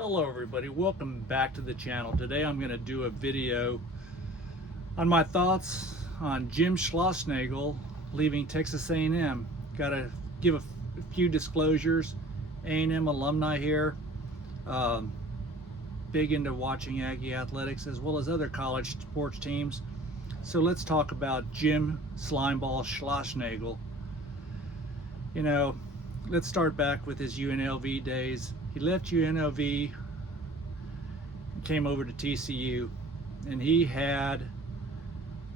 Hello everybody, welcome back to the channel. Today I'm going to do a video on my thoughts on Jim Schlossnagle leaving Texas A&M. Got to give a few disclosures. A&M alumni here, big into watching Aggie athletics as well as other college sports teams. So let's talk about Jim Slimeball Schlossnagle. You know, let's start back with his UNLV days. He left UNLV, came over to TCU, and he had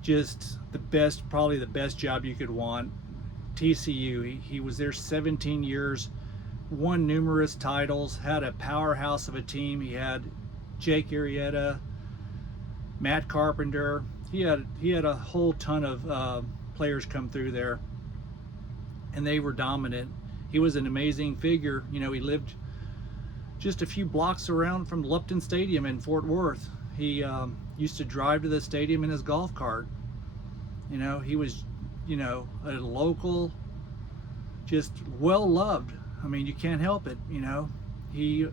just the best, probably the best job you could want. TCU, he was there 17 years, won numerous titles, had a powerhouse of a team. He had Jake Arrieta, Matt Carpenter. He had a whole ton of players come through there, and they were dominant. He was an amazing figure. You know, he lived just a few blocks around from Lupton Stadium in Fort Worth. He used to drive to the stadium in his golf cart. You know, he was, you know, a local, just well loved. I mean, you can't help it. You know, he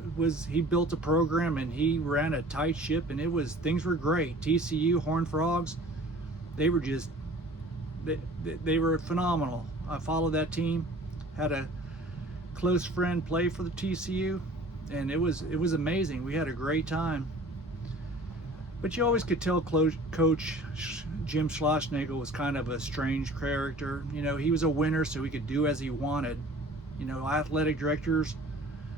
built a program and he ran a tight ship, and things were great. TCU, Horned Frogs, they were just, they were phenomenal. I followed that team, had a close friend play for the TCU, and it was amazing. We had a great time. But you always could tell Coach Jim Schlossnagle was kind of a strange character. You know, he was a winner, so he could do as he wanted. You know, athletic directors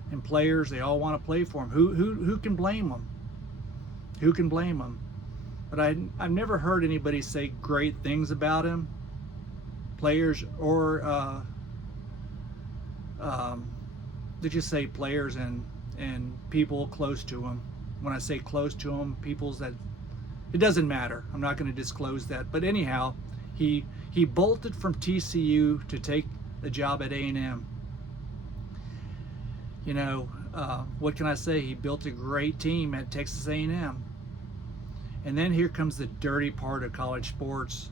and players, they all want to play for him. Who can blame them? Who can blame them? But I've never heard anybody say great things about him, players or they just say players and people close to him. When I say close to him, people's that, it doesn't matter. I'm not going to disclose that. But anyhow, he bolted from TCU to take a job at A&M. You know, what can I say? He built a great team at Texas A&M. And then here comes the dirty part of college sports.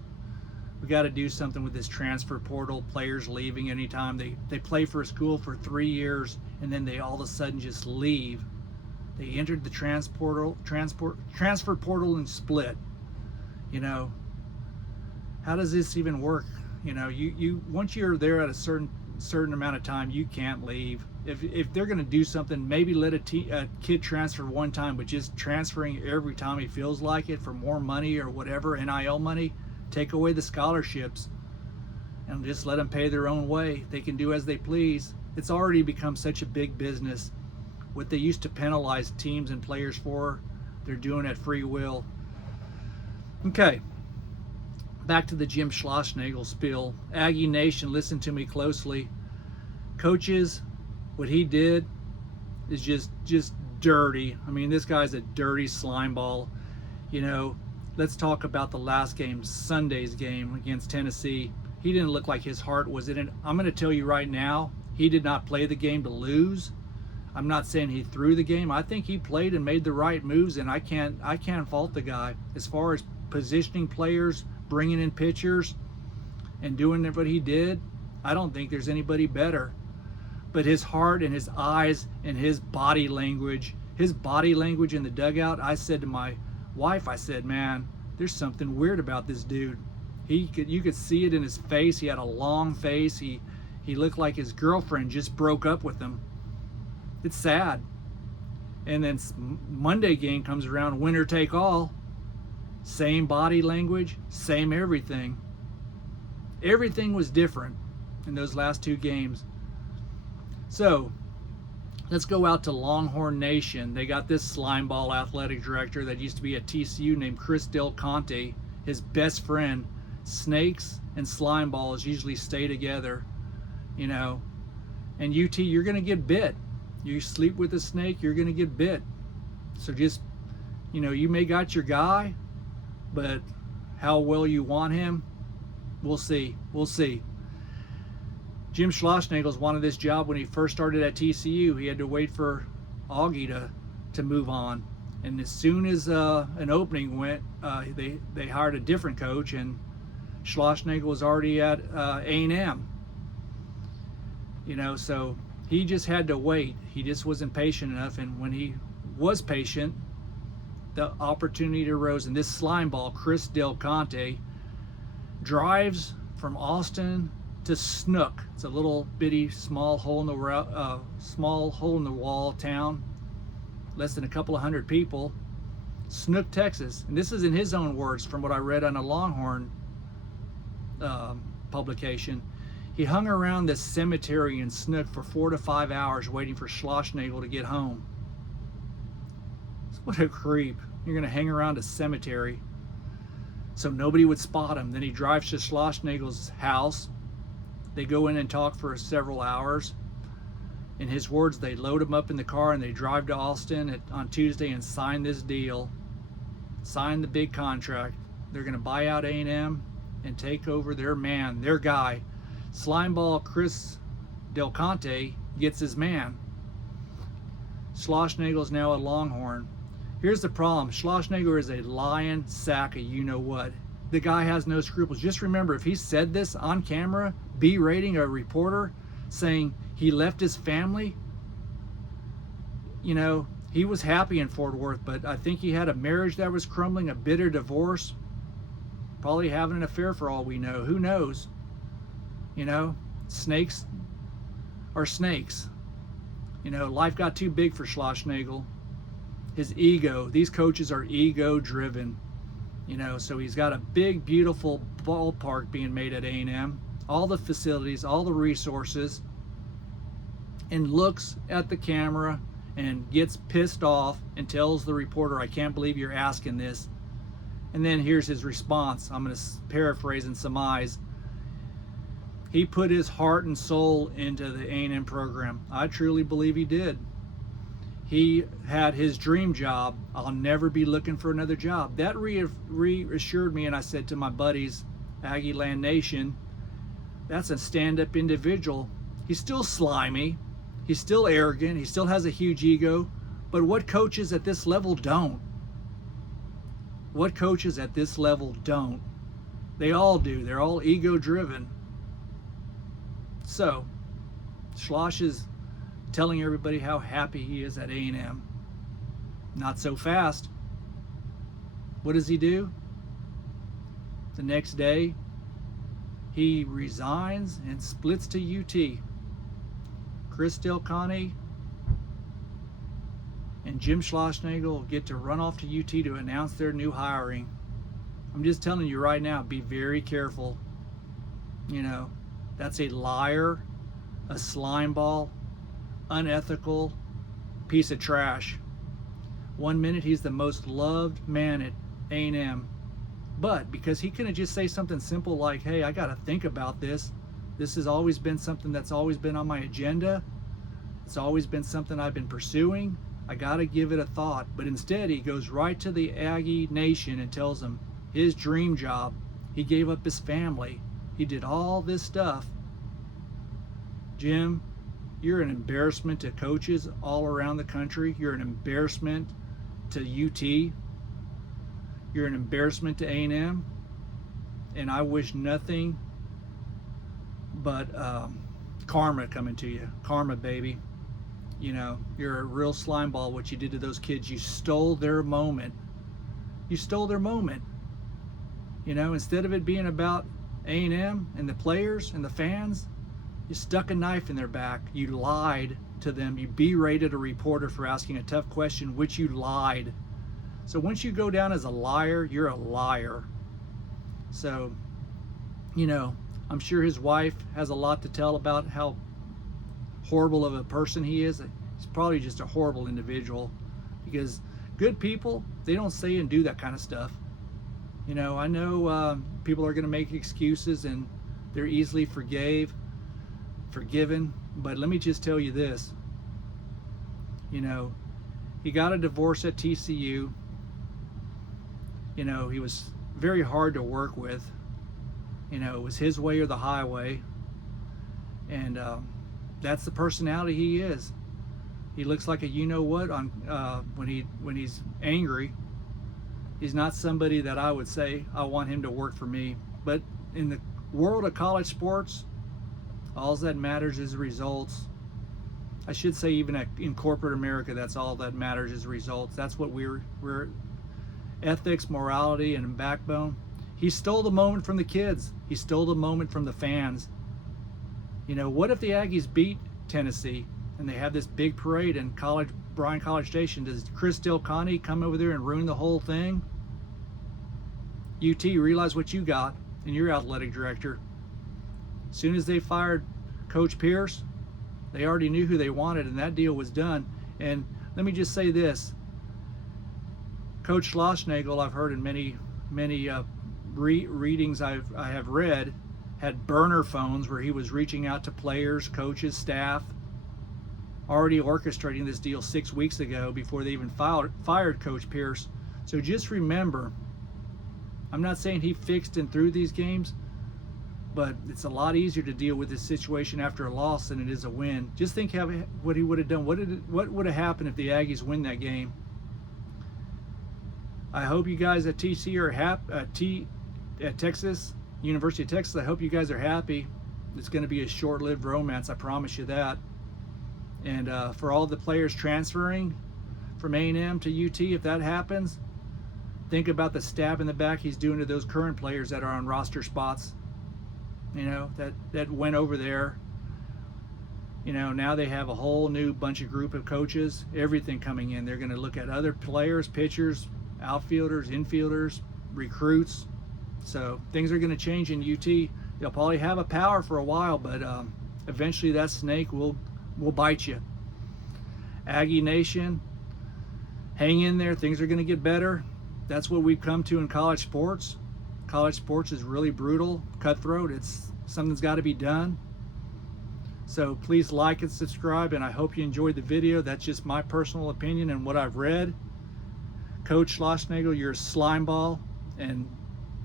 We got to do something with this transfer portal, players leaving anytime. They play for a school for 3 years, and then they all of a sudden just leave. They entered the transfer portal and split. You know, how does this even work? You know, you once you're there at a certain amount of time, you can't leave. If they're going to do something, maybe let a kid transfer one time, but just transferring every time he feels like it for more money or whatever, NIL money. Take away the scholarships and just let them pay their own way. They can do as they please. It's already become such a big business. What they used to penalize teams and players for, they're doing at free will. Okay, back to the Jim Schlossnagle spiel. Aggie Nation, listen to me closely. Coaches, what he did is just dirty. I mean, this guy's a dirty slime ball. You know, let's talk about the last game, Sunday's game against Tennessee. He didn't look like his heart was in it. I'm going to tell you right now, he did not play the game to lose. I'm not saying he threw the game. I think he played and made the right moves, and I can't fault the guy. As far as positioning players, bringing in pitchers, and doing what he did, I don't think there's anybody better. But his heart and his eyes and his body language in the dugout, I said to my wife, I said, man, there's something weird about this dude. You could see it in his face. He had a long face. He looked like his girlfriend just broke up with him. It's sad. And then Monday game comes around, winner take all. Same body language, same everything. Everything was different in those last two games. So let's go out to Longhorn Nation. They got this slimeball athletic director that used to be at TCU named Conte. His best friend. Snakes and slimeballs usually stay together, you know. And UT, you're going to get bit. You sleep with a snake, you're going to get bit. So just, you know, you may got your guy, but how well you want him, we'll see. We'll see. Jim Schlossnagle's wanted this job when he first started at TCU. He had to wait for Aggie to move on. And as soon as an opening went, they hired a different coach, and Schlossnagle was already at A&M. You know, so He just had to wait. He just wasn't patient enough, and when he was patient, the opportunity arose. And this slime ball, Chris Del Conte, drives from Austin to Snook. It's a little bitty small hole in the wall town, less than a couple of hundred people. Snook, Texas. And this is in his own words from what I read on a Longhorn publication. He hung around this cemetery in Snook for 4 to 5 hours waiting for Schlossnagle to get home. What a creep. You're going to hang around a cemetery so nobody would spot him. Then he drives to Schlossnagle's house. They go in and talk for several hours. In his words, they load him up in the car and they drive to Austin on Tuesday and sign this deal. Sign the big contract. They're going to buy out A&M and take over their man, their guy. Slimeball Chris Del Conte gets his man. Schlossnagle's now a Longhorn. Here's the problem. Schlossnagle is a lying sack of you-know-what. The guy has no scruples. Just remember, if he said this on camera, berating a reporter, saying he left his family, you know, he was happy in Fort Worth, but I think he had a marriage that was crumbling, a bitter divorce, probably having an affair for all we know. Who knows? You know, snakes are snakes. You know, life got too big for Schlossnagle. His ego, these coaches are ego driven. You know, so he's got a big, beautiful ballpark being made at A&M, all the facilities, all the resources, and looks at the camera and gets pissed off and tells the reporter, I can't believe you're asking this. And then here's his response. I'm going to paraphrase and surmise. He put his heart and soul into the A&M program. I truly believe he did. He had his dream job. I'll never be looking for another job. That reassured me, and I said to my buddies, Aggieland Nation, that's a stand-up individual. He's still slimy. He's still arrogant. He still has a huge ego. But what coaches at this level don't? What coaches at this level don't? They all do. They're all ego-driven. So, Schloss is telling everybody how happy he is at A&M. Not so fast. What does he do? The next day, he resigns and splits to UT. Chris Del Conte and Jim Schlossnagle get to run off to UT to announce their new hiring. I'm just telling you right now, be very careful. You know, that's a liar, a slimeball, unethical piece of trash. 1 minute he's the most loved man at A&M, but because he couldn't just say something simple like, hey, I got to think about this. This has always been something that's always been on my agenda. It's always been something I've been pursuing. I got to give it a thought. But instead he goes right to the Aggie Nation and tells them his dream job. He gave up his family. He did all this stuff. Jim, you're an embarrassment to coaches all around the country. You're an embarrassment to UT. You're an embarrassment to A&M. And I wish nothing but karma coming to you. Karma, baby. You know, you're a real slimeball, what you did to those kids. You stole their moment. You stole their moment. You know, instead of it being about A&M and the players and the fans, you stuck a knife in their back. You lied to them. You berated a reporter for asking a tough question, which you lied. So once you go down as a liar, you're a liar. So, you know, I'm sure his wife has a lot to tell about how horrible of a person he is. He's probably just a horrible individual, because good people, they don't say and do that kind of stuff. You know, I know people are going to make excuses and they're easily forgiven, but let me just tell you this. You know, he got a divorce at TCU. You know, he was very hard to work with. You know, it was his way or the highway. And that's the personality he is. He looks like a you-know-what on when he's angry. He's not somebody that I would say I want him to work for me. But in the world of college sports, all that matters is results. I should say even in corporate America, that's all that matters is results. That's what we're ethics, morality, and backbone. He stole the moment from the kids. He stole the moment from the fans. You know, what if the Aggies beat Tennessee and they have this big parade in Bryan College Station? Does Chris Del Conte come over there and ruin the whole thing? UT, realize what you got in your athletic director. As soon as they fired Coach Pierce, they already knew who they wanted, and that deal was done. And let me just say this. Coach Schlossnagle, I've heard in many readings I have read, had burner phones where he was reaching out to players, coaches, staff, already orchestrating this deal 6 weeks ago before they even fired Coach Pierce. So just remember, I'm not saying he fixed and threw these games, but it's a lot easier to deal with this situation after a loss than it is a win. Just think what he would have done. What would have happened if the Aggies win that game? I hope you guys at TC are happy. At Texas, University of Texas, I hope you guys are happy. It's going to be a short-lived romance, I promise you that. And for all the players transferring from A&M to UT, if that happens, think about the stab in the back he's doing to those current players that are on roster spots. You know, that went over there. You know, now they have a whole new bunch of group of coaches, everything coming in. They're going to look at other players, pitchers, outfielders, infielders, recruits. So things are going to change in UT. They'll probably have a power for a while, but eventually that snake will bite you. Aggie Nation, hang in there. Things are going to get better. That's what we've come to in college sports. College sports is really brutal, cutthroat. It's something's got to be done. So please like and subscribe, and I hope you enjoyed the video. That's just my personal opinion and what I've read. Coach Schlossnagle, you're a slime ball, and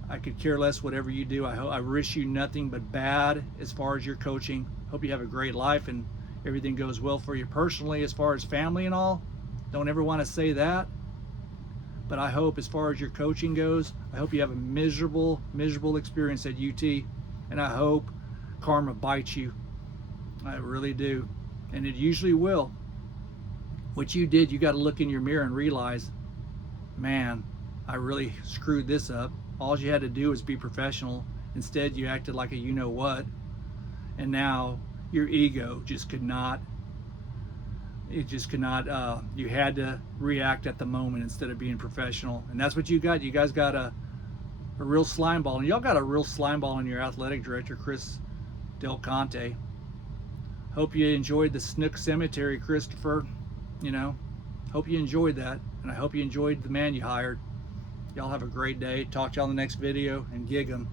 I could care less whatever you do. I wish you nothing but bad as far as your coaching. Hope you have a great life and everything goes well for you personally as far as family and all. Don't ever want to say that. But I hope as far as your coaching goes, I hope you have a miserable experience at UT. And I hope karma bites you. I really do. And it usually will. What you did, you got to look in your mirror and realize, man, I really screwed this up. All you had to do was be professional. Instead, you acted like a you-know-what. And now your ego just could not, you had to react at the moment instead of being professional. And that's what you got. You guys got a real slime ball. And y'all got a real slime ball in your athletic director, Chris Del Conte. Hope you enjoyed the Snook Cemetery, Christopher. You know, hope you enjoyed that. And I hope you enjoyed the man you hired. Y'all have a great day. Talk to y'all in the next video, and gig 'em.